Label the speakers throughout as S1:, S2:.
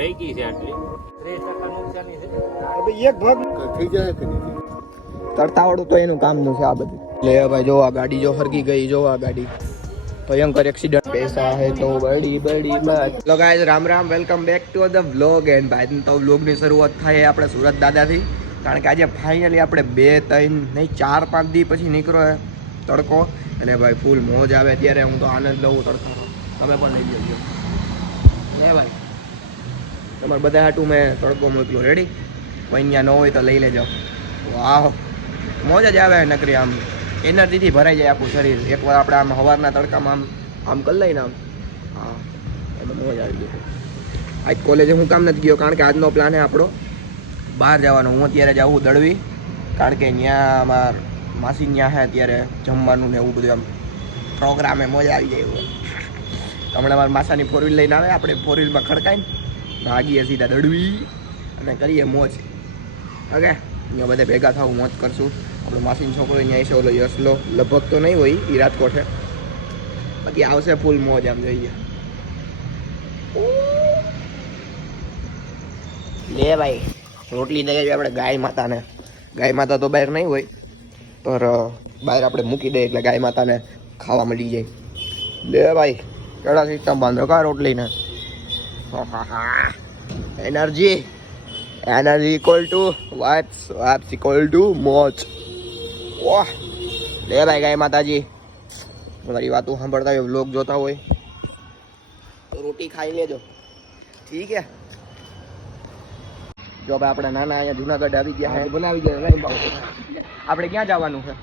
S1: રહી ગઈ છે આટલી. ત્રીસ ટકા નુકસાની છે.
S2: એક ભાગ થઈ જાય કે નહીં?
S3: તરતાવડું તો એનું કામનું છે આ બધું. લે ભાઈ જો આ ગાડી જો હરકી ગઈ જો આ ગાડી. ભયંકર એક્સિડન્ટ પૈસા હે તો બડી બડી Baat. Hello guys Ram Ram welcome back to the vlog and ભાઈ તો વ્લોગની શરૂઆત થાય આપણે સુરત દાદાથી. કારણ કે આજે ફાઇનલી આપણે બે ત્રણ નહીં ચાર પાંચ દી પછી નીકળો હે તડકો. અને ભાઈ ફૂલ મોજ આવે. ત્યારે હું તો આનંદ લઉં તડકાનો તમે પણ લઈ જજો. લે ભાઈ. તમારે બધા હાટું મેં તડકો મોકલું રેડી કોઈ અહીંયા ન હોય તો લઈ લેજો. વાહ. મોજ જ આવે નકરી આમ. એનર્જીથી ભરાઈ જાય આખું શરીર. એકવાર આપણે આમ સવારના તડકામાં આમ આમ કરી લઈને આમ. હા. એમાં મોજ આવી ગઈ. આજ કોલેજે હું કામ નથી ગયો કારણ કે આજનો પ્લાન હે આપણો. બહાર જવાનો. હું અત્યારે જાઉં દળવી. કારણ કે ત્યાં અમાર માસી ત્યાં હે અત્યારે જમવાનું ને એવું બધું આમ. પ્રોગ્રામે મોજા આવી જાય એવું હમણાં મારા માસાની ફોર વ્હીલ લઈને આવે. આપણે ફોર વ્હીલમાં ખડકાઈને ભાગીએ સીધા દડવી અને કરીએ મોજ. ઓકે અહીંયા બધા ભેગા થવું, મોજ કરશું. આપણો માસીનો છોકરો અહીંયા છે ઓલો યસલો લગભગ તો નહીં હોય એ રાજકોટ છે બાકી આવશે ફૂલ મોજ આમ જોઈએ. લે ભાઈ, રોટલી દઈએ આપણે ગાય માતાને. ગાય માતા તો બહાર નહીં હોય પર બહાર આપણે મૂકી દઈએ એટલે ગાય માતાને ખાવા મળી જાય. લે ભાઈ કેળા સિસ્ટમ બાંધો કા રોટલીને. Energy energy equal to watts watts equal to much વાહ લે ભાઈ ગાય માતાજી મારી વાતો સાંભળતા હોય બ્લોગ જોતા હોય તો રોટી ખાઈ લેજો ઠીક હે જો ભાઈ આપણે નાના અહીંયા જુનાગઢ આવી ગયા હે બનાવી ગયા આપણે ક્યાં જવાનું છે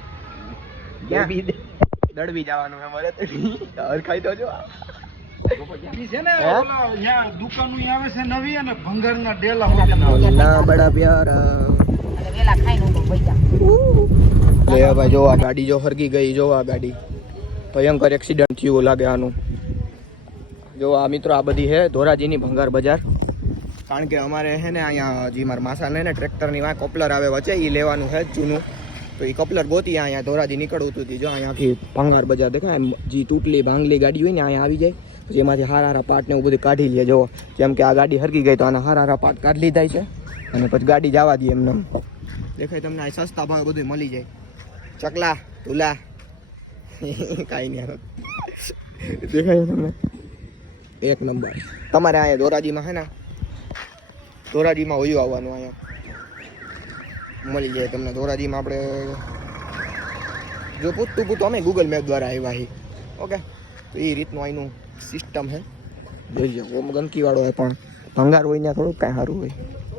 S3: ક્યાં દડવી જવાનું છે મારે તો ખાઈ તો જો જો આ ગાડી જો હરગી ગઈ જો આ ગાડી. ભયંકર એક્સિડન્ટ થયું લાગે આનું. જો આ મિત્રો આ બધી છે ધોરાજીની ભંગાર બજાર. કારણ કે અમારે છે ને અહીંયા જી મારા માસાને ને ટ્રેક્ટરની વાં કપલર આવે વચ્ચે એ લેવાનું છે જૂનું. તો એ કપલર ગોતી અહીંયા ધોરાજી નીકળવું હતું જો આખી ભંગાર બજાર દેખાય જી જે તૂટલી ભાંગલી ગાડી હોય ને અહીંયા આવી જાય. પછી એમાંથી હારા હારા પાર્ટને એવું બધું કાઢી લે, જો. જેમ કે આ ગાડી હરકી ગઈ તો આના હારા હારા પાર્ટ કાઢી લીધા છે. અને પછી ગાડી જવા દઈએ એમને. દેખાય તમને આ સસ્તા ભાવે બધું મળી જાય. ચકલા તુલા કાંઈ નહીં. દેખાય તમને? એક નંબર. તમારે અહીંયા ધોરાજીમાં છે ને, ધોરાજીમાં હોયું આવવાનું અહીંયા. મળી જાય તમને ધોરાજીમાં આપણે જો પૂછતું પૂછતું અમે ગૂગલ મેપ દ્વારા આવ્યા હી ઓકે? તો એ રીતનું અહીંનું સિસ્ટમ છે જોઈએ ઓમ ગંદકીવાળો હોય પણ. ભંગાર હોય ત્યાં થોડુંક કાંઈ સારું હોય.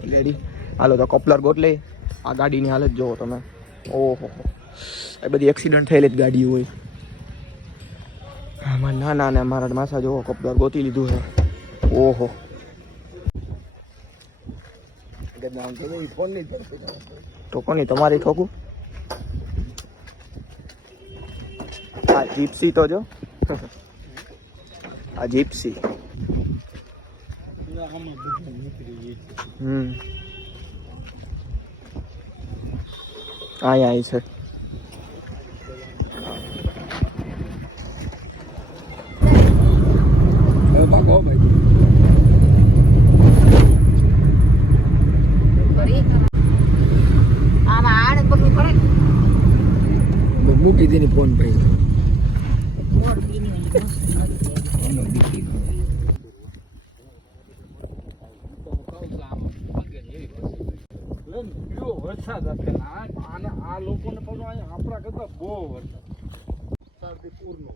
S3: લેડી હાલો, તો કપલર ગોટલે આ ગાડીની હાલત જુઓ તમે. ઓહો. એ બધી એક્સિડન્ટ થયેલી જ ગાડી હોય. આમાં ના ના, ને, મારા માસા જોવો, કપલર ગોતી લીધું છે ઓહો. તો કોની, તમારી ઠોકું? આ જીપ્સી તો જો. આ જીપ્સી. હમ. આય અહીં છે. મૂકી દીધી ફોન પે
S4: મોર બીની
S2: કેવો વરસાદ હતો ને આ લોકોને પણ અહીંયા આપણા કરતા બહુ વરસાદ. વરસાદથી પૂરનો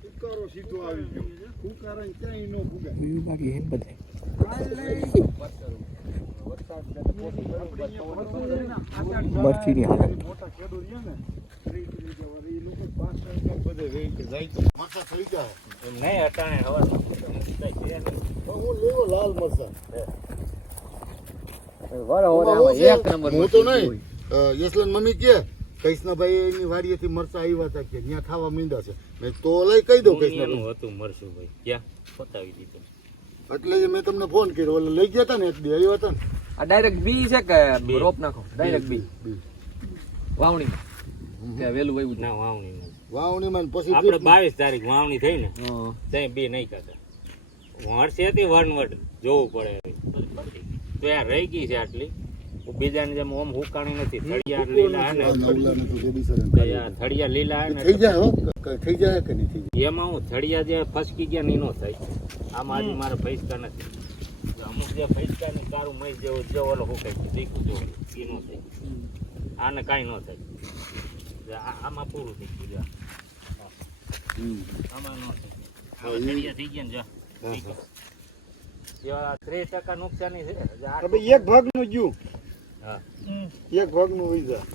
S2: ફુકારો સીધો આવી ગયો. ફુકારો ક્યાંય ન ફુગાય
S3: બાકી હે બધે. બરફીની હાલત
S2: મોટા ખેડૂત છે ને ત્રીસ ત્રીસ વર્ષ, ઈ લોકો પાછળ બધે વેચી જાય તો મરચાં થઈ જાય
S1: નહીં અટાણે
S2: હું લેવો લાલ મરચાં
S1: એક નંબર
S2: હું તો નહીં. યશલન મમ્મી કે કૃષ્ણભાઈ એની વાડીએથી મરચા આવ્યા હતા કે ત્યાં ખાવા મીંડા છે. મેં તો લઈ કહી દઉં કૃષ્ણભાઈ.
S1: હતું મરશું ભાઈ. ક્યાં? પતાવી દીધું.
S2: એટલે જ મેં તમને ફોન કર્યો. એટલે લઈ ગયા હતા ને એક દી આવ્યા હતા ને.
S3: આ ડાયરેક્ટ બી છે કે
S1: બી.
S3: રોપ નાખો? ડાયરેક્ટ બી
S2: બી.
S3: વાવણી કે વેલું વાવ્યું
S1: ના વાવણી નથી
S2: વાવણીમાં ને પછી
S1: આપણે બાવીસ તારીખ વાવણી થઈ ને ત્યાં બે નહીં ખાતા. તે વણવટ જોવું પડે તો આ રહી ગઈ છે આટલી. બીજાની જેમ ઓમ હુકાણી નથી થળિયા લીલા ને. થળિયા લીલા ને
S2: થઈ જાય થઈ જાય કે નહીં થઈ
S1: એમાં હું થળિયા જે ફસકી ગયા ને ઈ નો થાય. આમાં આજે મારે ફૈસકા નથી. અમુક જે ફૈસકા ને કારું મય જેવો જેવો ઓલો હુકાય દીકું જેવો નો થાય. આને કાંઈ ન થાય. આમાં પૂરું થઈ ગયું જો. આમાં નો થઈ ગયા ને જો. ત્રીસ ટકા નુકસાની છે.
S5: એક ભાગનું ગયું.
S1: હા.
S5: એક ભાગનું વહી જાય.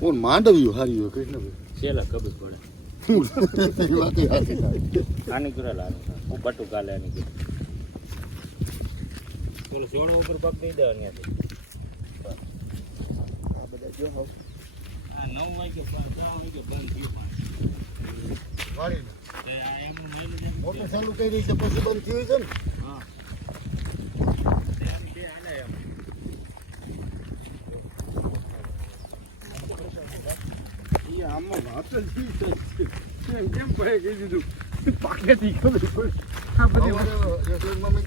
S2: કોણ માંડવ્યું હારી હોય કૃષ્ણભાઈ.
S1: છેલ્લે ખબર પડે. આની હું બટુ કાલે આની કરે પેલો ઉપર પગ દઈ દે અહીંયાથી.
S3: આ બધા જો.
S1: નવ વાગે દસ વાગે બંધ થયું પાણી.
S2: મોટર ચાલુ કરી છે પછી બંધ થયું છે ને?
S1: હા.
S5: આમાં વાત જ. કેમ ભાઈ કહી દીધું? પાકેથી ખબર પડે. આ બધી
S2: યશવંત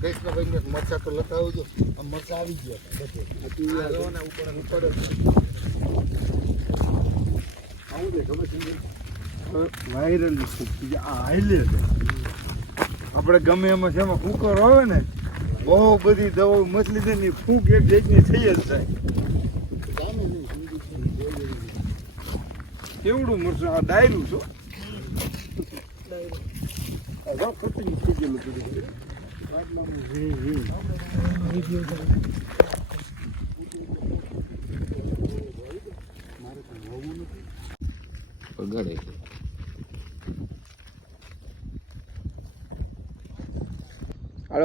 S2: કૃષ્ણભાઈને મરચા તો લખાવજો આ મરચા આવી ગયા. બધે.
S5: ઉપર ઉપર જ. આવું દે ખબર છે ને? હવે વાયરલ હાઈલે આપણે ગમે એમાં છે એમાં કુકર આવે ને, બહુ બધી દવાઓ મછલી છે ને ફૂંક એક જઈને થઈ જ જાય. કેવડું મળશે આ ડાયરું છો ડાયરું થઈ ગયેલું બધું.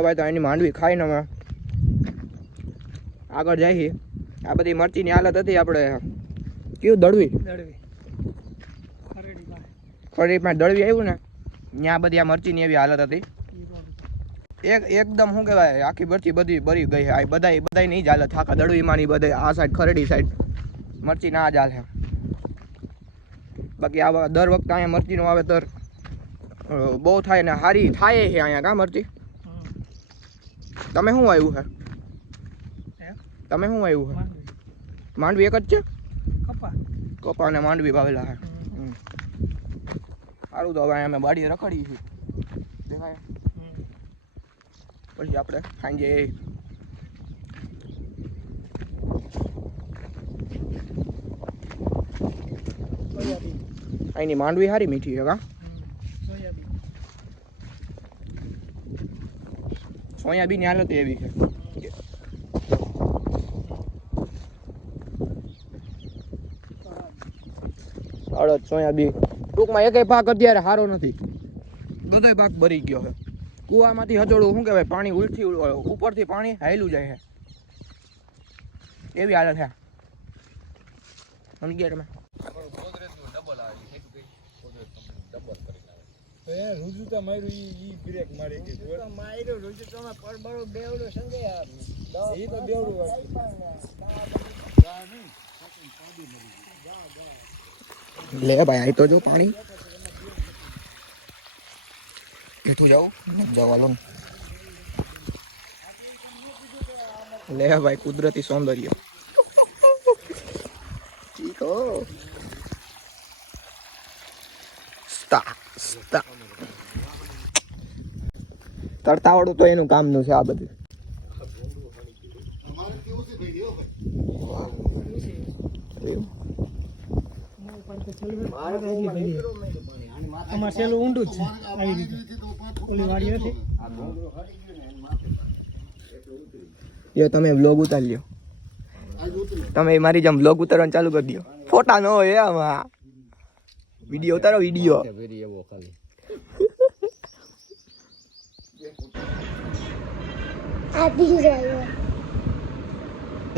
S3: ભાઈ તો એની માંડવી ખાઈને અમે આગળ જઈએ. આ બધી મરચીની હાલત હતી આપણે. કયું દળવી? ખરીમાં દળવી આવ્યું ને ત્યાં બધી આ મરચીની એવી હાલત હતી. એક એકદમ શું કહેવાય આખી મરચી બધી બરી ગઈ આ બધા બધા નહીં ચાલે થાકા દળવીમાંની બધે આ સાઈડ ખરેડી સાઈડ. મરચી ના ચાલે બાકી આ દર વખતે અહીંયા મરચીનું વાવેતર તો બહુ થાય ને સારી થાય છે અહીંયા કા મરચી? તમે શું આવ્યું છે? તમે શું આવ્યું છે? માંડવી. એક જ છે? કપા. અને માંડવી વાવેલા છે. સારું તો હવે અમે બાડીએ રખડીએ છીએ. દેખાય? પછી આપણે સાંજે અહીંની માંડવી સારી મીઠી છે કા? સોયાબીન હાલત એવી છે. અડદ સોયાબીન ટૂંકમાં એકેય પાક અત્યારે સારો નથી. બધોય પાક ભરી ગયો છે. કૂવામાંથી હચોડું શું કહેવાય, પાણી ઉલથી ઉપરથી પાણી હાયલું જાય છે. એવી હાલત છે. સમજ્યા તમે?
S5: એ રુજુતા માર્યું ઈ ઈ બ્રેક મારી ગઈ બોલ. ઈ તો બેવડું વાત.
S3: લે ભાઈ આઈ તો જો પાણી. કેટલું જાવું જવાલો લે ભાઈ કુદરતી સૌંદર્ય. ચીકો. સ્ટા સ્ટા તરતાવાળું તો એનું કામનું છે આ બધું.
S2: અમારે
S6: સેલું ઊંડું જ છે. આવી રીતે. ઓલી વાડી હતી.
S3: તમે વ્લોગ ઉતારી લ્યો. તમે મારી જેમ બ્લોગ ઉતારવાનું ચાલુ કરી દો ફોટા ન હોય આમાં વીડિયો ઉતારો વીડિયો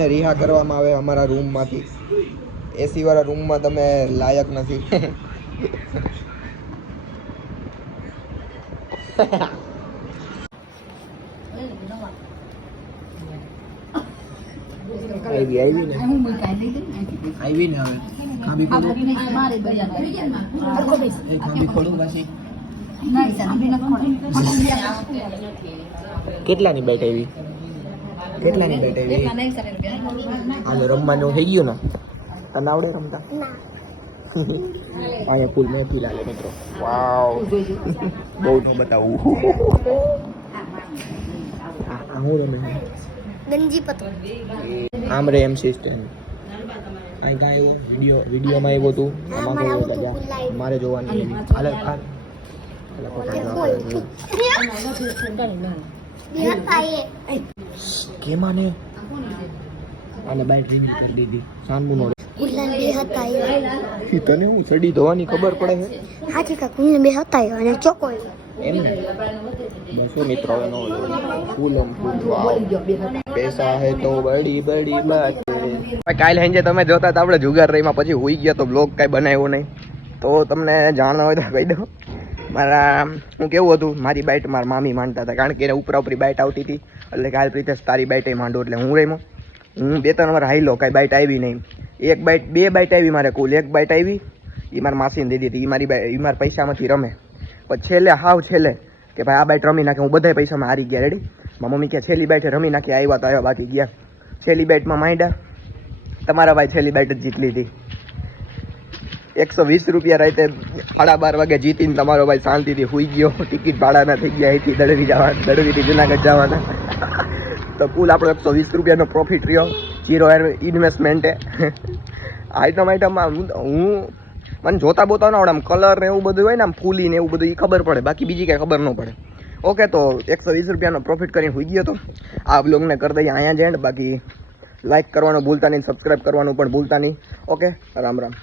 S3: રિહા કરવામાં આવે અમારા રૂમમાંથી એસી વાળા રૂમમાં તમે લાયક નથી. આવી આવી ને આવી ને હવે ખાબી
S4: મારે બજાર
S3: એ ખાબી ખોડું પાછી. કેટલાની બેટ આવી? કેટલાની બેટ આવી. આને રમવાનું થઈ ગયું ને? તને આવડે રમતા? અહીંયા ફૂલ મેં ફીલ આલે મિત્રો. વાવ બહુ ન બતાવું હું રમે? આમ રે એમ સિસ્ટમ અહીં કાંઈ એવું વીડિયો વિડીયોમાં એવું હતું. આમાં કોઈ આવ્યો જા મારે જોવાની એવી. હાલે. ખા હાલે ફટાફટ કેમાં ને? આને બાય રીંગ કરી દીધી. સાનબુ નો એ તને હું ચડી ધોવાની ખબર પડે છે
S7: હાજી કાકુ બે હતા અને ચોકો
S3: એમ બસો મિત્રો એનો નો ફૂલ ફૂલ વાવ પૈસા હે તો બડી બડી બાત. કાલે હેંજે તમે જોતા હતા આપણે જુગાર રહીમાં, પછી હોઈ ગયા તો બ્લોગ કાંઈ બનાવ્યો નહીં. તો તમને જાણવા હોય તો કહી દઉં. મારા, હું કેવું હતું? મારી બાઇટ મારા મામી માંડતા હતા, કારણ કે એને ઉપરા ઉપરી બાઇટ આવતી હતી. એટલે કાલ પ્રીતેશ તારી બાઇટ એ માંડો એટલે હું રહીમો હું બે ત્રણ વાર હાઈલો, કાંઈ બાઇટ આવી નહીં. એક બાઇટ બે બાઇટ આવી મારે કુલ. એક બાઇટ આવી એ મારા માસીને દીધી. હતી એ મારી બાઈ એ મારા પૈસામાંથી રમે. પછી છેલ્લે, હાવ છેલ્લે, કે ભાઈ આ બાઇટ રમી નાખે, હું બધા પૈસામાં હારી ગયા રેડી મારા મમ્મી કે છેલ્લી બાઇટ રમી નાખી, આવ્યા તો આવ્યા, બાકી ગયા. છેલ્લી બાઇટમાં માંડ્યા. તમારા ભાઈ છેલ્લી બેટ જીત હતી એકસો વીસ રૂપિયા રાતે સાડા બાર વાગે જીતીને તમારો ભાઈ શાંતિથી હુઈ ગયો. ટિકિટ ભાડાના થઈ ગયા, અહીંથી દળવી જવા દળવીથી જુનાગઢ જવાના. તો કુલ આપણો એકસો વીસ રૂપિયાનો પ્રોફિટ રહ્યો. જીરો ઇન્વેસ્ટમેન્ટે આઈટમ આઈટમમાં હું હું મને જોતા બોતા ના આમ કલર ને એવું બધું હોય ને, આમ ફૂલી ને એવું બધું એ ખબર પડે. બાકી બીજી કાંઈ ખબર ન પડે. ઓકે તો એકસો વીસ રૂપિયાનો પ્રોફિટ કરીને હોઈ ગયો તો. આ બ્લોગને કરી દઈએ, અહીંયા જ એન્ડ બાકી લાઈક કરવાનું ભૂલતા નહીં સબસ્ક્રાઈબ કરવાનું પણ ભૂલતા નહીં. ઓકે રામ રામ.